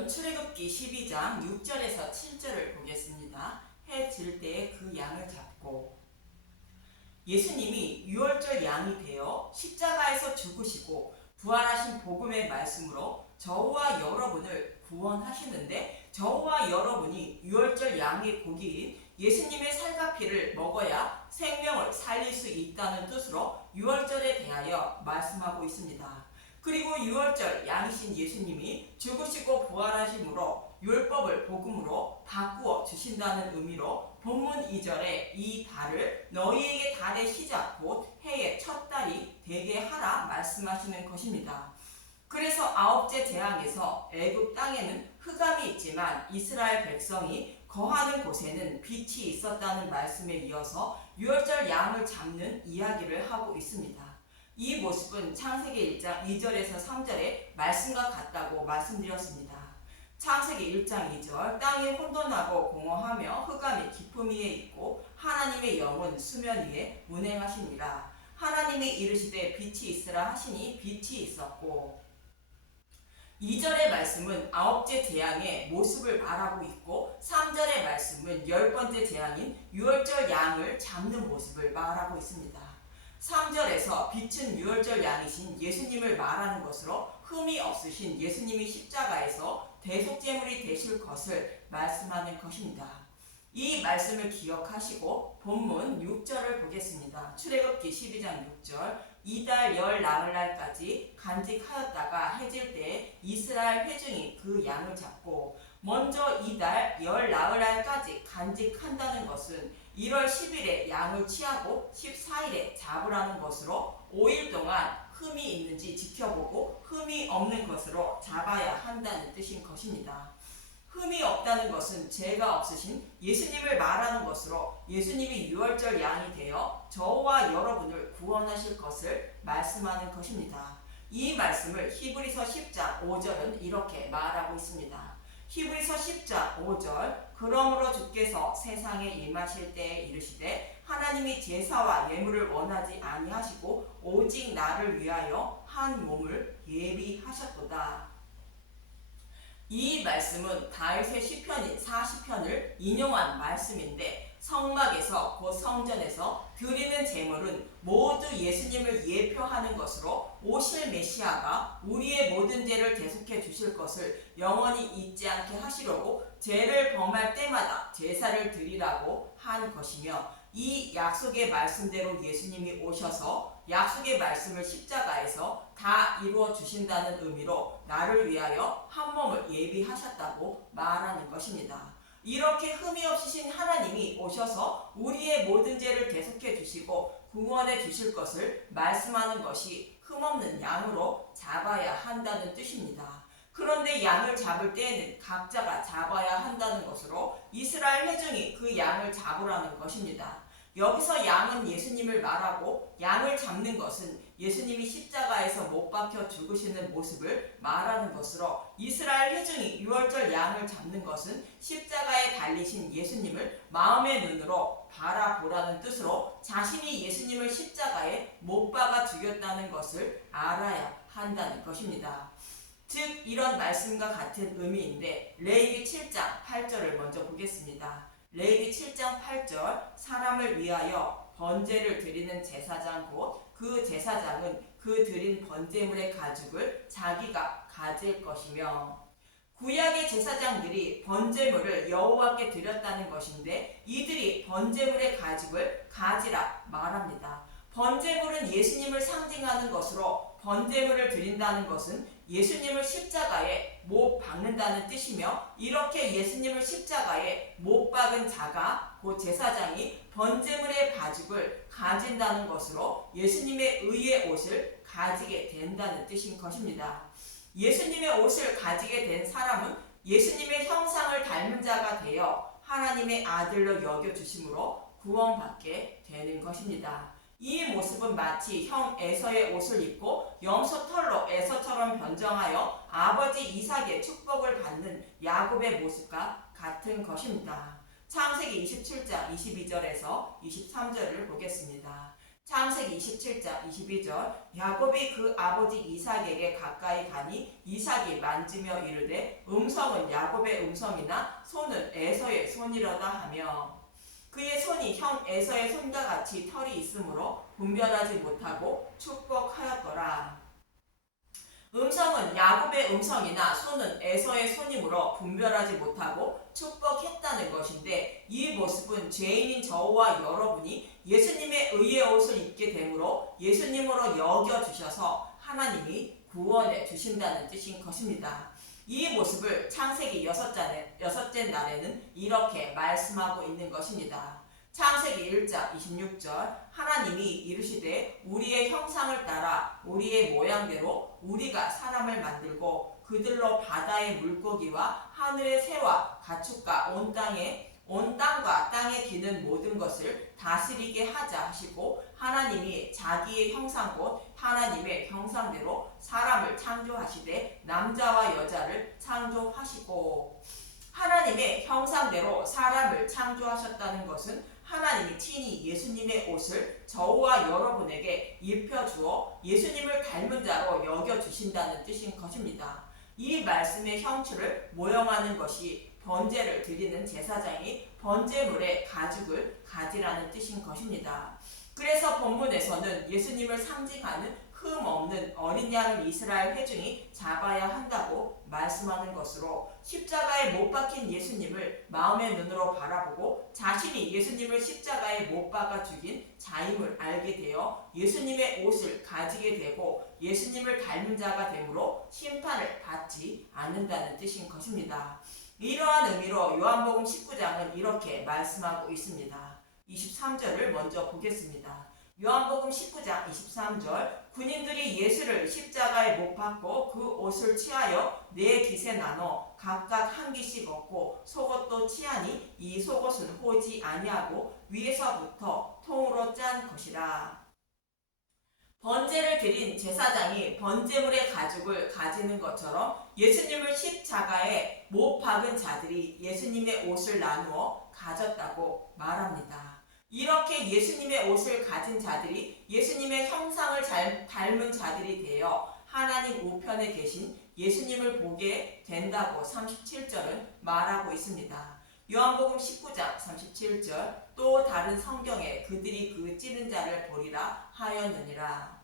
오늘은 출애굽기 12장 6절에서 7절을 보겠습니다. 해 질 때에 그 양을 잡고 예수님이 유월절 양이 되어 십자가에서 죽으시고 부활하신 복음의 말씀으로 저와 여러분을 구원하시는데, 저와 여러분이 유월절 양의 고기인 예수님의 살과 피를 먹어야 생명을 살릴 수 있다는 뜻으로 유월절에 대하여 말씀하고 있습니다. 그리고 유월절 양이신 예수님이 죽으시고 부활하심으로 율법을 복음으로 바꾸어 주신다는 의미로 본문 2절에 이 달을 너희에게 달의 시작 곧 해의 첫 달이 되게 하라 말씀하시는 것입니다. 그래서 아홉째 재앙에서 애굽 땅에는 흑암이 있지만 이스라엘 백성이 거하는 곳에는 빛이 있었다는 말씀에 이어서 유월절 양을 잡는 이야기를 하고 있습니다. 이 모습은 창세기 1장 2절에서 3절의 말씀과 같다고 말씀드렸습니다. 창세기 1장 2절 땅이 혼돈하고 공허하며 흑암이 깊음 위에 있고 하나님의 영은 수면 위에 운행하시니라. 하나님이 이르시되 빛이 있으라 하시니 빛이 있었고, 2절의 말씀은 아홉째 재앙의 모습을 말하고 있고 3절의 말씀은 10번째 재앙인 유월절 양을 잡는 모습을 말하고 있습니다. 3절에서 빛은 유월절 양이신 예수님을 말하는 것으로 흠이 없으신 예수님이 십자가에서 대속제물이 되실 것을 말씀하는 것입니다. 이 말씀을 기억하시고 본문 6절을 보겠습니다. 출애굽기 12장 6절 이달 열 나흘날까지 간직하였다가 해질 때에 이스라엘 회중이 그 양을 잡고, 먼저 이달 열 나흘날까지 간직한다는 것은 1월 10일에 양을 취하고 14일에 잡으라는 것으로 5일 동안 흠이 있는지 지켜보고 흠이 없는 것으로 잡아야 한다는 뜻인 것입니다. 흠이 없다는 것은 죄가 없으신 예수님을 말하는 것으로 예수님이 유월절 양이 되어 저와 여러분을 구원하실 것을 말씀하는 것입니다. 이 말씀을 히브리서 10장 5절은 이렇게 말하고 있습니다. 히브리서 10장 5절 그러므로 주께서 세상에 임하실 때에 이르시되 하나님이 제사와 예물을 원하지 아니하시고 오직 나를 위하여 한 몸을 예비하셨도다. 이 말씀은 다윗의 시편인 40편을 인용한 말씀인데, 성막에서 곧 성전에서 드리는 제물은 모두 예수님을 예표하는 것으로 오실 메시아가 우리의 모든 죄를 대속해 주실 것을 영원히 잊지 않게 하시려고 죄를 범할 때마다 제사를 드리라고 한 것이며, 이 약속의 말씀대로 예수님이 오셔서 약속의 말씀을 십자가에서 다 이루어 주신다는 의미로 나를 위하여 한 몸을 예비하셨다고 말하는 것입니다. 이렇게 흠이 없으신 하나님이 오셔서 우리의 모든 죄를 대속해 주시고 구원해 주실 것을 말씀하는 것이 흠없는 양으로 잡아야 한다는 뜻입니다. 그런데 양을 잡을 때에는 각자가 잡아야 한다는 것으로 이스라엘 회중이 그 양을 잡으라는 것입니다. 여기서 양은 예수님을 말하고 양을 잡는 것은 예수님이 십자가에서 못 박혀 죽으시는 모습을 말하는 것으로, 이스라엘 회중이 유월절 양을 잡는 것은 십자가에 달리신 예수님을 마음의 눈으로 바라보라는 뜻으로 자신이 예수님을 십자가에 못 박아 죽였다는 것을 알아야 한다는 것입니다. 즉 이런 말씀과 같은 의미인데, 레위기 7장 8절을 먼저 보겠습니다. 레위기 7장 8절 사람을 위하여 번제를 드리는 제사장 곧 그 제사장은 그 드린 번제물의 가죽을 자기가 가질 것이며, 구약의 제사장들이 번제물을 여호와께 드렸다는 것인데 이들이 번제물의 가죽을 가지라 말합니다. 번제물은 예수님을 상징하는 것으로 번제물을 드린다는 것은 예수님을 십자가에 못 박는다는 뜻이며, 이렇게 예수님을 십자가에 못 박은 자가 곧 제사장이 번제물의 가죽을 가진다는 것으로 예수님의 의의 옷을 가지게 된다는 뜻인 것입니다. 예수님의 옷을 가지게 된 사람은 예수님의 형상을 닮은 자가 되어 하나님의 아들로 여겨주심으로 구원받게 되는 것입니다. 이 모습은 마치 형 에서의 옷을 입고 염소털로 에서처럼 변정하여 아버지 이삭의 축복을 받는 야곱의 모습과 같은 것입니다. 창세기 27장 22절에서 23절을 보겠습니다. 창세기 27장 22절 야곱이 그 아버지 이삭에게 가까이 가니 이삭이 만지며 이르되 음성은 야곱의 음성이나 손은 에서의 손이로다 하며 그의 손이 형 에서의 손과 같이 털이 있으므로 분별하지 못하고 축복하였더라. 음성은 야곱의 음성이나 손은 에서의 손이므로 분별하지 못하고 축복했다는 것인데 이 모습은 죄인인 저와 여러분이 예수님의 의의 옷을 입게 되므로 예수님으로 여겨주셔서 하나님이 구원해 주신다는 뜻인 것입니다. 이 모습을 창세기 여섯째 날에는 이렇게 말씀하고 있는 것입니다. 창세기 1장 26절 하나님이 이르시되 우리의 형상을 따라 우리의 모양대로 우리가 사람을 만들고 그들로 바다의 물고기와 하늘의 새와 가축과 온 땅과 땅에 기는 모든 것을 다스리게 하자 하시고 하나님이 자기의 형상 곧 하나님의 형상대로 사람을 창조하시되 남자와 여자를 창조하시고 하나님의 형상대로 사람을 창조하셨다는 것은 하나님이 친히 예수님의 옷을 저와 여러분에게 입혀주어 예수님을 닮은 자로 여겨주신다는 뜻인 것입니다. 이 말씀의 형추를 모형하는 것이 번제를 드리는 제사장이 번제물의 가죽을 가지라는 뜻인 것입니다. 그래서 본문에서는 예수님을 상징하는 흠 없는 어린 양을 이스라엘 회중이 잡아야 한다고 말씀하는 것으로 십자가에 못 박힌 예수님을 마음의 눈으로 바라보고 자신이 예수님을 십자가에 못 박아 죽인 자임을 알게 되어 예수님의 옷을 가지게 되고 예수님을 닮은 자가 되므로 심판을 받지 않는다는 뜻인 것입니다. 이러한 의미로 요한복음 19장은 이렇게 말씀하고 있습니다. 23절을 먼저 보겠습니다. 요한복음 19장 23절 군인들이 예수를 십자가에 못 박고 그 옷을 취하여 네 깃에 나눠 각각 한 깃씩 얻고 속옷도 취하니 이 속옷은 호지 아니하고 위에서부터 통으로 짠 것이라. 번제를 드린 제사장이 번제물의 가죽을 가지는 것처럼 예수님을 십자가에 못 박은 자들이 예수님의 옷을 나누어 가졌다고 말합니다. 이렇게 예수님의 옷을 가진 자들이 예수님의 형상을 닮은 자들이 되어 하나님 우편에 계신 예수님을 보게 된다고 37절은 말하고 있습니다. 요한복음 19장 37절 또 다른 성경에 그들이 그 찌른 자를 보리라 하였느니라.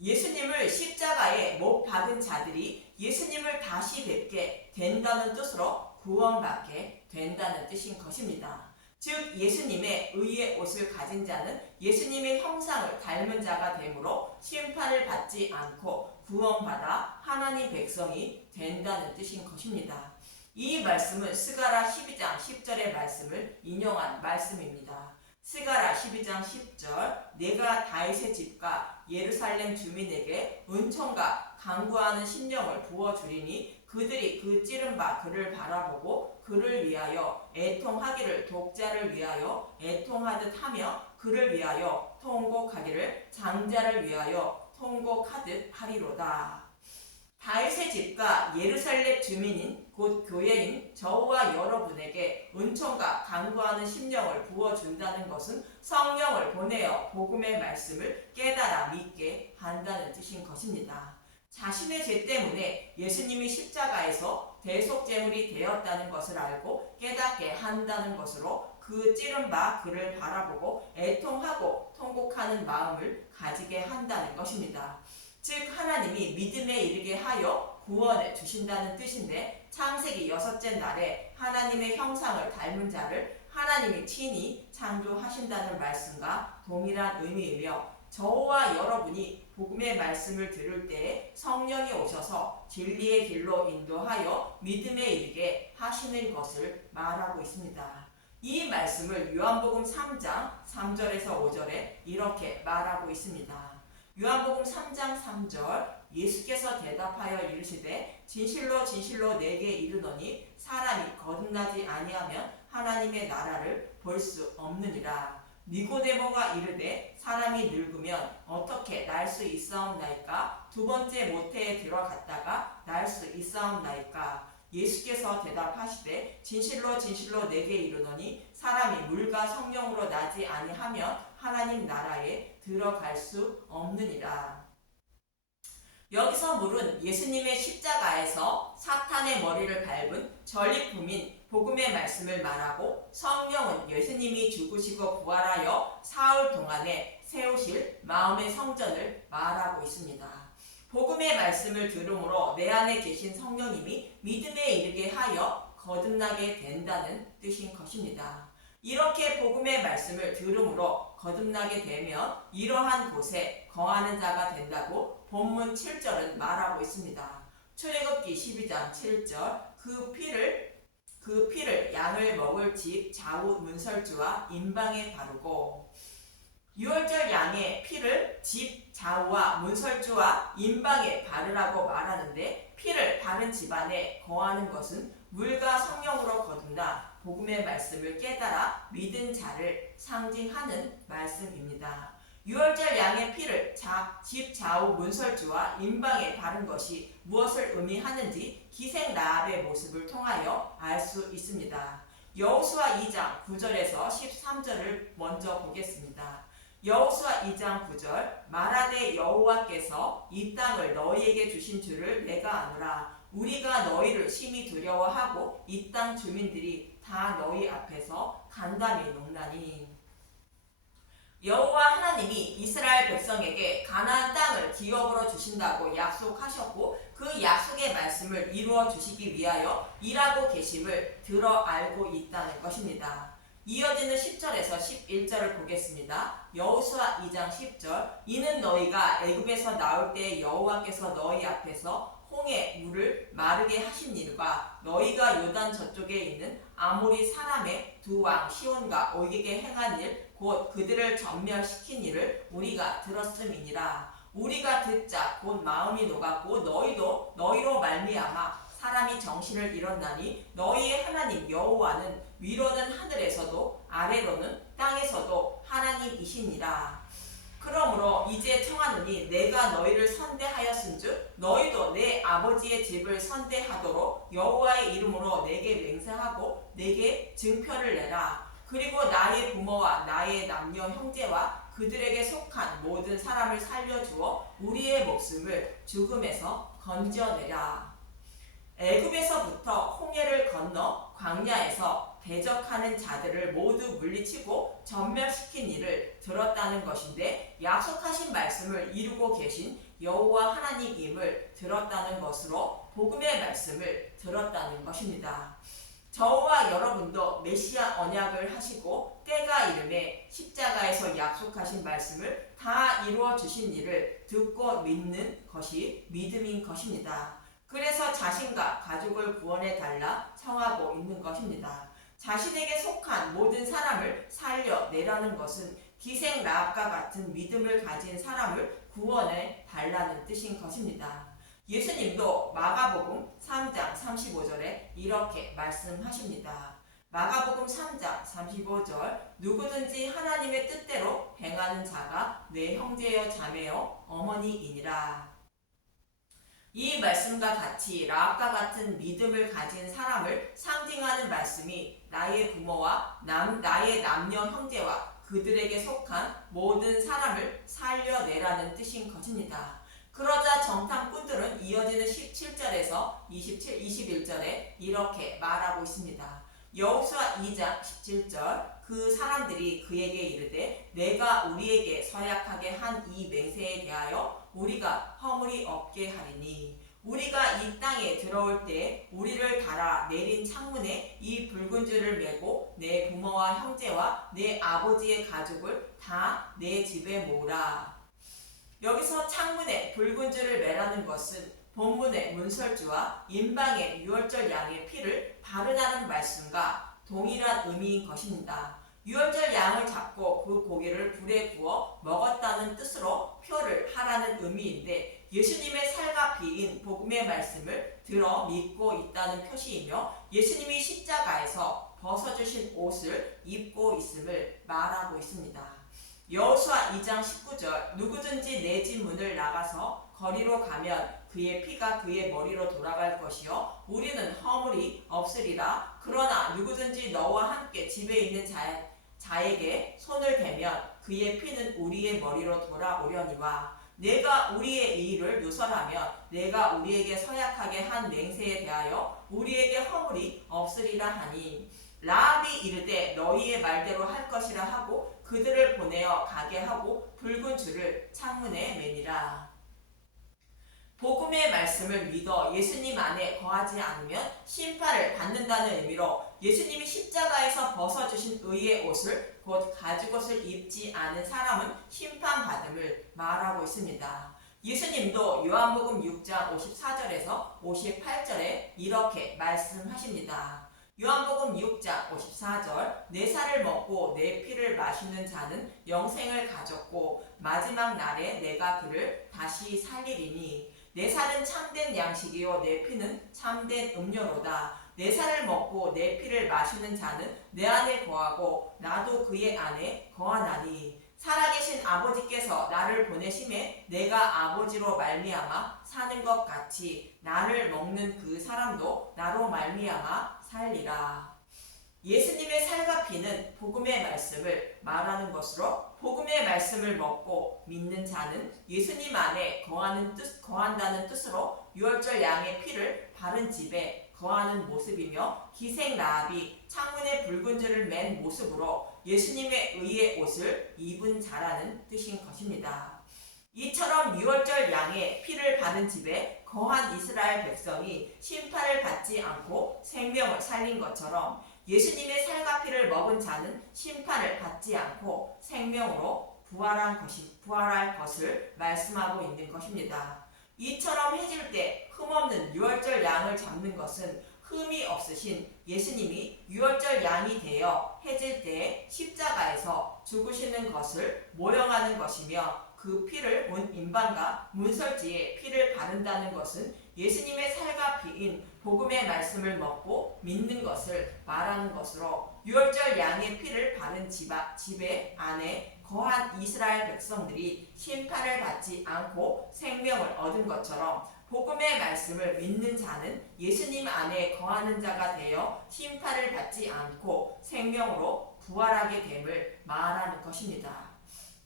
예수님을 십자가에 못 박은 자들이 예수님을 다시 뵙게 된다는 뜻으로 구원받게 된다는 뜻인 것입니다. 즉 예수님의 의의 옷을 가진 자는 예수님의 형상을 닮은 자가 되므로 심판을 받지 않고 구원받아 하나님 백성이 된다는 뜻인 것입니다. 이 말씀은 스가랴 12장 10절의 말씀을 인용한 말씀입니다. 스가랴 12장 10절 내가 다윗의 집과 예루살렘 주민에게 은총과 간구하는 심령을 부어주리니 그들이 그 찌른 바 그를 바라보고 그를 위하여 애통하기를 독자를 위하여 애통하듯 하며 그를 위하여 통곡하기를 장자를 위하여 통곡하듯 하리로다. 다윗의 집과 예루살렘 주민인 곧 교회인 저와 여러분에게 은총과 간구하는 심령을 부어준다는 것은 성령을 보내어 복음의 말씀을 깨달아 믿게 한다는 뜻인 것입니다. 자신의 죄 때문에 예수님이 십자가에서 대속제물이 되었다는 것을 알고 깨닫게 한다는 것으로 그 찌른 바 그를 바라보고 애통하고 통곡하는 마음을 가지게 한다는 것입니다. 즉 하나님이 믿음에 이르게 하여 구원해 주신다는 뜻인데 창세기 6째 날에 하나님의 형상을 닮은 자를 하나님이 친히 창조하신다는 말씀과 동일한 의미이며 저와 여러분이 복음의 말씀을 들을 때에 성령이 오셔서 진리의 길로 인도하여 믿음에 이르게 하시는 것을 말하고 있습니다. 이 말씀을 요한복음 3장 3절에서 5절에 이렇게 말하고 있습니다. 요한복음 3장 3절 예수께서 대답하여 이르시되 진실로 진실로 내게 이르노니 사람이 거듭나지 아니하면 하나님의 나라를 볼 수 없느니라. 니고데모가 이르되 사람이 늙으면 어떻게 날 수 있사옵나이까? 두 번째 모태에 들어갔다가 날 수 있사옵나이까? 예수께서 대답하시되 진실로 진실로 내게 이르노니 사람이 물과 성령으로 나지 아니하면 하나님 나라에 들어갈 수 없느니라. 여기서 물은 예수님의 십자가에서 사탄의 머리를 밟은 전리품인 복음의 말씀을 말하고, 성령은 예수님이 죽으시고 부활하여 사흘 동안에 세우실 마음의 성전을 말하고 있습니다. 복음의 말씀을 들음으로 내 안에 계신 성령님이 믿음에 이르게 하여 거듭나게 된다는 뜻인 것입니다. 이렇게 복음의 말씀을 들음으로 거듭나게 되면 이러한 곳에 거하는 자가 된다고 본문 7절은 말하고 있습니다. 출애굽기 12장 7절 그 피를 양을 먹을 집 좌우 문설주와 임방에 바르고, 유월절 양의 피를 집 좌우와 문설주와 임방에 바르라고 말하는데, 피를 바른 집안에 거하는 것은 물과 성령으로 거듭나 복음의 말씀을 깨달아 믿은 자를 상징하는 말씀입니다. 유월절 양의 피를 집 좌우 문설주와 임방에 바른 것이 무엇을 의미하는지 기생 라합의 모습을 통하여 알 수 있습니다. 여호수아 2장 9절에서 13절을 먼저 보겠습니다. 여호수아 2장 9절 말하되 여호와께서 이 땅을 너희에게 주신 줄을 내가 아노라. 우리가 너희를 심히 두려워하고 이 땅 주민들이 다 너희 앞에서 간담이 녹나니. 여호와 하나님이 이스라엘 백성에게 가나안 땅을 기업으로 주신다고 약속하셨고, 그 약속의 말씀을 이루어 주시기 위하여 일하고 계심을 들어 알고 있다는 것입니다. 이어지는 10절에서 11절을 보겠습니다. 여호수아 2장 10절 이는 너희가 애굽에서 나올 때 여호와께서 너희 앞에서 홍해 물을 마르게 하신 일과 너희가 요단 저쪽에 있는 아모리 사람의 두 왕 시온과 오게게 행한 일 곧 그들을 전멸시킨 일을 우리가 들었음이니라. 우리가 듣자 곧 마음이 녹았고 너희도 너희로 말미암아 사람이 정신을 잃었나니 너희의 하나님 여호와는 위로는 하늘에서도 아래로는 땅에서도 하나님이시니라. 그러므로 이제 청하노니 내가 너희를 선대하였은즉 너희도 내 아버지의 집을 선대하도록 여호와의 이름으로 내게 맹세하고 내게 증표를 내라. 그리고 나의 부모와 나의 남녀 형제와 그들에게 속한 모든 사람을 살려주어 우리의 목숨을 죽음에서 건져내라. 애굽에서부터 홍해를 건너 광야에서 대적하는 자들을 모두 물리치고 전멸시킨 일을 들었다는 것인데, 약속하신 말씀을 이루고 계신 여호와 하나님임을 들었다는 것으로 복음의 말씀을 들었다는 것입니다. 저와 여러분도 메시아 언약을 하시고 때가 이름에 십자가에서 약속하신 말씀을 다 이루어 주신 일을 듣고 믿는 것이 믿음인 것입니다. 그래서 자신과 가족을 구원해 달라 청하고 있는 것입니다. 자신에게 속한 모든 사람을 살려내라는 것은 기생 라합과 같은 믿음을 가진 사람을 구원해 달라는 뜻인 것입니다. 예수님도 마가복음 3장 35절에 이렇게 말씀하십니다. 마가복음 3장 35절 누구든지 하나님의 뜻대로 행하는 자가 내 형제여 자매여 어머니이니라. 이 말씀과 같이 라합과 같은 믿음을 가진 사람을 상징하는 말씀이 나의 부모와 나의 남녀 형제와 그들에게 속한 모든 사람을 살려내라는 뜻인 것입니다. 그러자 정탐꾼들은 이어지는 17절에서 21절에 이렇게 말하고 있습니다. 여호수아 2장 17절 그 사람들이 그에게 이르되 내가 우리에게 서약하게 한 이 맹세에 대하여 우리가 허물이 없게 하리니 우리가 이 땅에 들어올 때 우리를 달아 내린 창문에 이 붉은 줄을 메고 내 부모와 형제와 내 아버지의 가족을 다 내 집에 모으라. 여기서 창문에 붉은 줄을 매라는 것은 본문의 문설주와 임방의 유월절 양의 피를 바르라는 말씀과 동일한 의미인 것입니다. 유월절 양을 잡고 그 고기를 불에 구워 먹었다는 뜻으로 표를 하라는 의미인데, 예수님의 살과 피인 복음의 말씀을 들어 믿고 있다는 표시이며 예수님이 십자가에서 벗어주신 옷을 입고 있음을 말하고 있습니다. 여호수아 2장 19절 누구든지 내 집 문을 나가서 거리로 가면 그의 피가 그의 머리로 돌아갈 것이요 우리는 허물이 없으리라. 그러나 누구든지 너와 함께 집에 있는 자에게 손을 대면 그의 피는 우리의 머리로 돌아오려니와 내가 우리의 의를 누설하면 내가 우리에게 서약하게 한 맹세에 대하여 우리에게 허물이 없으리라 하니 라합이 이르되 너희의 말대로 할 것이라 하고 그들을 보내어 가게 하고 붉은 줄을 창문에 매니라. 복음의 말씀을 믿어 예수님 안에 거하지 않으면 심판을 받는다는 의미로 예수님이 십자가에서 벗어주신 의의 옷을 곧 가죽옷을 입지 않은 사람은 심판받음을 말하고 있습니다. 예수님도 요한복음 6장 54절에서 58절에 이렇게 말씀하십니다. 요한복음 6장 54절 내 살을 먹고 내 피를 마시는 자는 영생을 가졌고 마지막 날에 내가 그를 다시 살리리니 내 살은 참된 양식이요 내 피는 참된 음료로다. 내 살을 먹고 내 피를 마시는 자는 내 안에 거하고 나도 그의 안에 거하나니 살아계신 아버지께서 나를 보내심에 내가 아버지로 말미암아 사는 것 같이 나를 먹는 그 사람도 나로 말미암아 살리라. 예수님의 살과 피는 복음의 말씀을 말하는 것으로 복음의 말씀을 먹고 믿는 자는 예수님 안에 거한다는 뜻으로 유월절 양의 피를 바른 집에 거하는 모습이며 기생 라합이 창문에 붉은 줄을 맨 모습으로 예수님의 의의 옷을 입은 자라는 뜻인 것입니다. 이처럼 유월절 양의 피를 바른 집에 거한 이스라엘 백성이 심판을 받지 않고 생명을 살린 것처럼 예수님의 살과 피를 먹은 자는 심판을 받지 않고 생명으로 부활할 것을 말씀하고 있는 것입니다. 이처럼 해질 때 흠없는 유월절 양을 잡는 것은 흠이 없으신 예수님이 유월절 양이 되어 해질 때 십자가에서 죽으시는 것을 모형하는 것이며 그 피를 온 임반과 문설지에 피를 바른다는 것은 예수님의 살과 피인 복음의 말씀을 먹고 믿는 것을 말하는 것으로 유월절 양의 피를 바른 집의 안에 거한 이스라엘 백성들이 심판을 받지 않고 생명을 얻은 것처럼 복음의 말씀을 믿는 자는 예수님 안에 거하는 자가 되어 심판을 받지 않고 생명으로 부활하게 됨을 말하는 것입니다.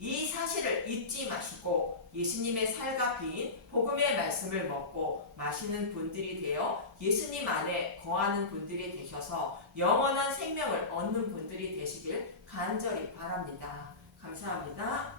이 사실을 잊지 마시고 예수님의 살과 피인 복음의 말씀을 먹고 마시는 분들이 되어 예수님 안에 거하는 분들이 되셔서 영원한 생명을 얻는 분들이 되시길 간절히 바랍니다. 감사합니다.